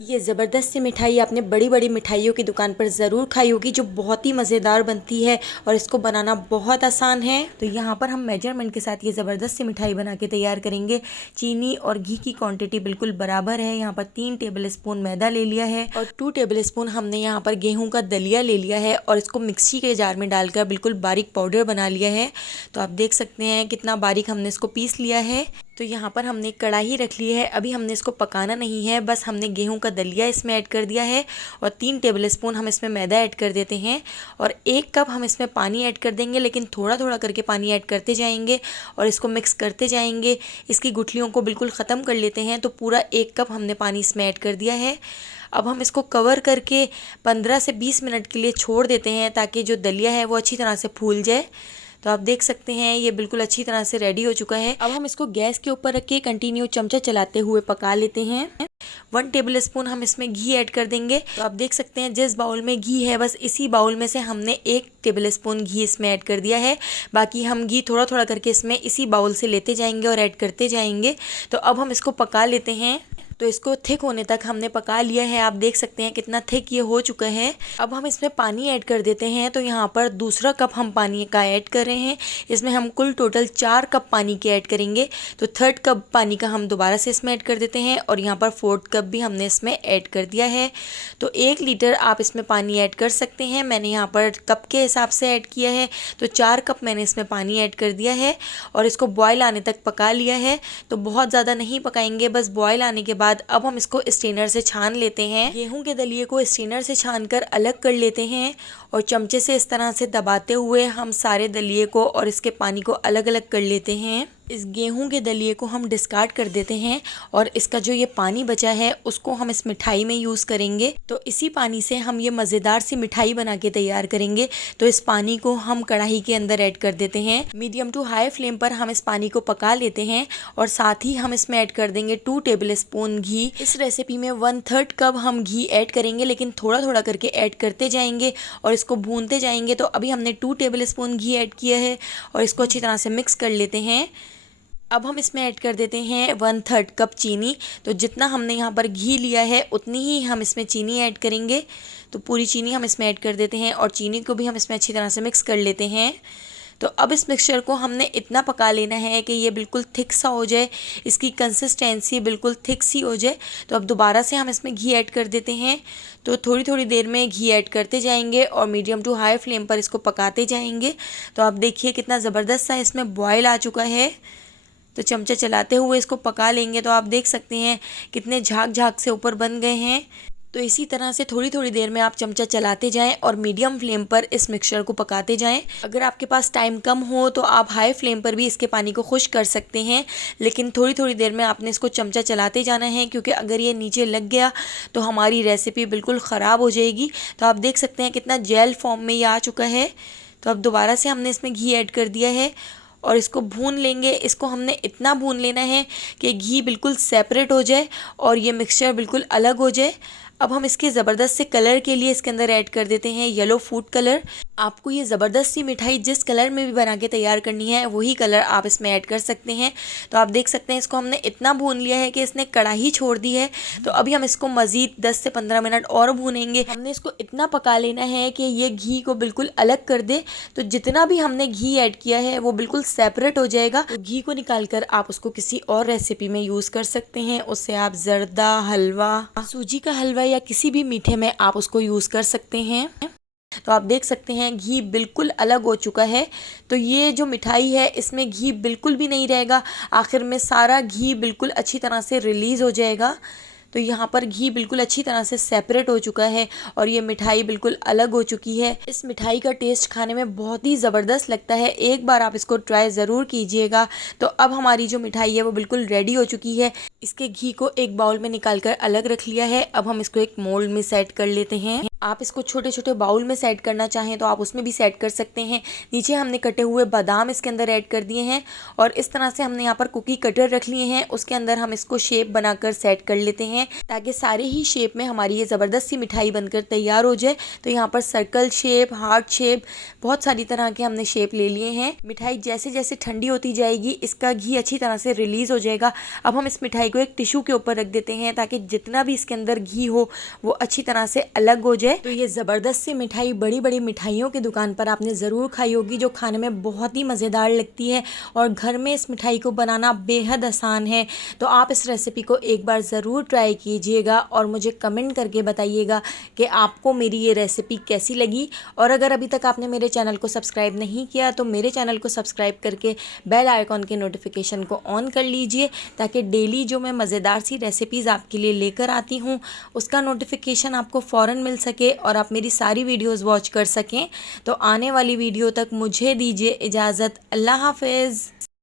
ये ज़बरदस्त सी मिठाई आपने बड़ी बड़ी मिठाइयों की दुकान पर ज़रूर खाई होगी, जो बहुत ही मज़ेदार बनती है और इसको बनाना बहुत आसान है। तो यहाँ पर हम मेजरमेंट के साथ ये ज़बरदस्त सी मिठाई बना के तैयार करेंगे। चीनी और घी की क्वांटिटी बिल्कुल बराबर है। यहाँ पर 3 टेबल स्पून मैदा ले लिया है और 2 टेबल स्पून हमने यहाँ पर गेहूँ का दलिया ले लिया है और इसको मिक्सी के जार में डालकर बिल्कुल बारीक पाउडर बना लिया है। तो आप देख सकते हैं कितना बारीक हमने इसको पीस लिया है। तो यहाँ पर हमने कढ़ाई रख ली है। अभी हमने इसको पकाना नहीं है, बस हमने गेहूं का दलिया इसमें ऐड कर दिया है और 3 टेबल स्पून हम इसमें मैदा ऐड कर देते हैं और 1 कप हम इसमें पानी ऐड कर देंगे, लेकिन थोड़ा थोड़ा करके पानी ऐड करते जाएंगे और इसको मिक्स करते जाएंगे। इसकी गुठलियों को बिल्कुल ख़त्म कर लेते हैं। तो पूरा 1 कप हमने पानी इसमें ऐड कर दिया है। अब हम इसको कवर करके 15 से 20 मिनट के लिए छोड़ देते हैं ताकि जो दलिया है वो अच्छी तरह से फूल जाए। तो आप देख सकते हैं ये बिल्कुल अच्छी तरह से रेडी हो चुका है। अब हम इसको गैस के ऊपर रख के कंटिन्यू चमचा चलाते हुए पका लेते हैं। 1 टेबल स्पून हम इसमें घी ऐड कर देंगे। तो आप देख सकते हैं जिस बाउल में घी है बस इसी बाउल में से हमने 1 टेबल स्पून घी इसमें ऐड कर दिया है। बाकी हम घी थोड़ा थोड़ा करके इसमें इसी बाउल से लेते जाएंगे और ऐड करते जाएंगे। तो अब हम इसको पका लेते हैं। तो इसको थिक होने तक हमने पका लिया है। आप देख सकते हैं कितना थिक ये हो चुका है। अब हम इसमें पानी ऐड कर देते हैं। तो यहाँ पर दूसरा कप हम पानी का ऐड कर रहे हैं। इसमें हम कुल टोटल 4 कप पानी के ऐड करेंगे। तो 3rd कप पानी का हम दोबारा से इसमें ऐड कर देते हैं और यहाँ पर 4th कप भी हमने इसमें ऐड कर दिया है। तो 1 लीटर आप इसमें पानी ऐड कर सकते हैं। मैंने यहाँ पर कप के हिसाब से ऐड किया है। तो 4 कप मैंने इसमें पानी ऐड कर दिया है और इसको बॉयल आने तक पका लिया है। तो बहुत ज़्यादा नहीं पकाएंगे, बस बॉयल आने के बाद अब हम इसको स्ट्रेनर से छान लेते हैं। गेहूं के दलिए को स्ट्रेनर से छानकर अलग कर लेते हैं और चमचे से इस तरह से दबाते हुए हम सारे दलिए को और इसके पानी को अलग अलग कर लेते हैं। इस गेहूं के दलिए को हम डिस्कार्ड कर देते हैं और इसका जो ये पानी बचा है उसको हम इस मिठाई में यूज़ करेंगे। तो इसी पानी से हम ये मज़ेदार सी मिठाई बना के तैयार करेंगे। तो इस पानी को हम कढ़ाई के अंदर ऐड कर देते हैं। मीडियम टू हाई फ्लेम पर हम इस पानी को पका लेते हैं और साथ ही हम इसमें ऐड कर देंगे 2 टेबल स्पून घी। इस रेसिपी में 1/3 कप हम घी ऐड करेंगे, लेकिन थोड़ा थोड़ा करके ऐड करते जाएंगे और इसको भूनते जाएंगे। तो अभी हमने 2 टेबल स्पून घी ऐड किया है और इसको अच्छी तरह से मिक्स कर लेते हैं। अब हम इसमें ऐड कर देते हैं 1/3 कप चीनी। तो जितना हमने यहाँ पर घी लिया है उतनी ही हम इसमें चीनी ऐड करेंगे। तो पूरी चीनी हम इसमें ऐड कर देते हैं और चीनी को भी हम इसमें अच्छी तरह से मिक्स कर लेते हैं। तो अब इस मिक्सचर को हमने इतना पका लेना है कि ये बिल्कुल थिक सा हो जाए, इसकी कंसिस्टेंसी बिल्कुल थिक सी हो जाए। तो अब दोबारा से हम इसमें घी ऐड कर देते हैं। तो थोड़ी थोड़ी देर में घी ऐड करते जाएंगे और मीडियम टू हाई फ्लेम पर इसको पकाते जाएंगे। तो आप देखिए कितना ज़बरदस्त सा इसमें बॉयल आ चुका है। तो चमचा चलाते हुए इसको पका लेंगे। तो आप देख सकते हैं कितने झाग झाग से ऊपर बन गए हैं। तो इसी तरह से थोड़ी थोड़ी देर में आप चमचा चलाते जाएं और मीडियम फ्लेम पर इस मिक्सचर को पकाते जाएं। अगर आपके पास टाइम कम हो तो आप हाई फ्लेम पर भी इसके पानी को खुश कर सकते हैं, लेकिन थोड़ी थोड़ी देर में आपने इसको चमचा चलाते जाना है, क्योंकि अगर ये नीचे लग गया तो हमारी रेसिपी बिल्कुल ख़राब हो जाएगी। तो आप देख सकते हैं कितना जेल फॉर्म में ये आ चुका है। तो अब दोबारा से हमने इसमें घी ऐड कर दिया है और इसको भून लेंगे। इसको हमने इतना भून लेना है कि घी बिल्कुल सेपरेट हो जाए और ये मिक्सचर बिल्कुल अलग हो जाए। अब हम इसके ज़बरदस्त से कलर के लिए इसके अंदर ऐड कर देते हैं येलो फूड कलर। आपको ये ज़बरदस्त सी मिठाई जिस कलर में भी बना के तैयार करनी है वही कलर आप इसमें ऐड कर सकते हैं। तो आप देख सकते हैं इसको हमने इतना भून लिया है कि इसने कढ़ाई छोड़ दी है। तो अभी हम इसको मज़ीद 10 से 15 मिनट और भूनेंगे। हमने इसको इतना पका लेना है कि ये घी को बिल्कुल अलग कर दे। तो जितना भी हमने घी ऐड किया है वो बिल्कुल सेपरेट हो जाएगा। तो घी को निकाल कर आप उसको किसी और रेसिपी में यूज़ कर सकते हैं। उससे आप जर्दा हलवा, सूजी का हलवा या किसी भी मीठे में आप उसको यूज़ कर सकते हैं। तो आप देख सकते हैं घी बिल्कुल अलग हो चुका है। तो ये जो मिठाई है इसमें घी बिल्कुल भी नहीं रहेगा। आखिर में सारा घी बिल्कुल अच्छी तरह से रिलीज़ हो जाएगा। तो यहाँ पर घी बिल्कुल अच्छी तरह से सेपरेट हो चुका है और ये मिठाई बिल्कुल अलग हो चुकी है। इस मिठाई का टेस्ट खाने में बहुत ही ज़बरदस्त लगता है। एक बार आप इसको ट्राई ज़रूर कीजिएगा। तो अब हमारी जो मिठाई है वो बिल्कुल रेडी हो चुकी है। इसके घी को एक बाउल में निकाल कर अलग रख लिया है। अब हम इसको एक मोल्ड में सेट कर लेते हैं। आप इसको छोटे छोटे बाउल में सेट करना चाहें तो आप उसमें भी सेट कर सकते हैं। नीचे हमने कटे हुए बादाम इसके अंदर ऐड कर दिए हैं और इस तरह से हमने यहाँ पर कुकी कटर रख लिए हैं। उसके अंदर हम इसको शेप बनाकर सेट कर लेते हैं ताकि सारे ही शेप में हमारी ये ज़बरदस्त सी मिठाई बनकर तैयार हो जाए। तो यहाँ पर सर्कल शेप, हार्ट शेप, बहुत सारी तरह के हमने शेप ले लिए हैं। मिठाई जैसे जैसे ठंडी होती जाएगी इसका घी अच्छी तरह से रिलीज़ हो जाएगा। अब हम इस मिठाई को एक टिश्यू के ऊपर रख देते हैं ताकि जितना भी इसके अंदर घी हो वो अच्छी तरह से अलग हो जाए। तो ये ज़बरदस्त सी मिठाई बड़ी बड़ी मिठाइयों की दुकान पर आपने ज़रूर खाई होगी, जो खाने में बहुत ही मज़ेदार लगती है और घर में इस मिठाई को बनाना बेहद आसान है। तो आप इस रेसिपी को एक बार ज़रूर ट्राई कीजिएगा और मुझे कमेंट करके बताइएगा कि आपको मेरी ये रेसिपी कैसी लगी। और अगर अभी तक आपने मेरे चैनल को सब्सक्राइब नहीं किया तो मेरे चैनल को सब्सक्राइब करके बेल आइकॉन के नोटिफिकेशन को ऑन कर लीजिए ताकि डेली जो मैं मज़ेदार सी रेसिपीज़ आपके लिए लेकर आती हूँ उसका नोटिफिकेशन आपको फ़ौरन मिल सके और आप मेरी सारी वीडियोस वॉच कर सकें। तो आने वाली वीडियो तक मुझे दीजिए इजाज़त। अल्लाह हाफ़िज़।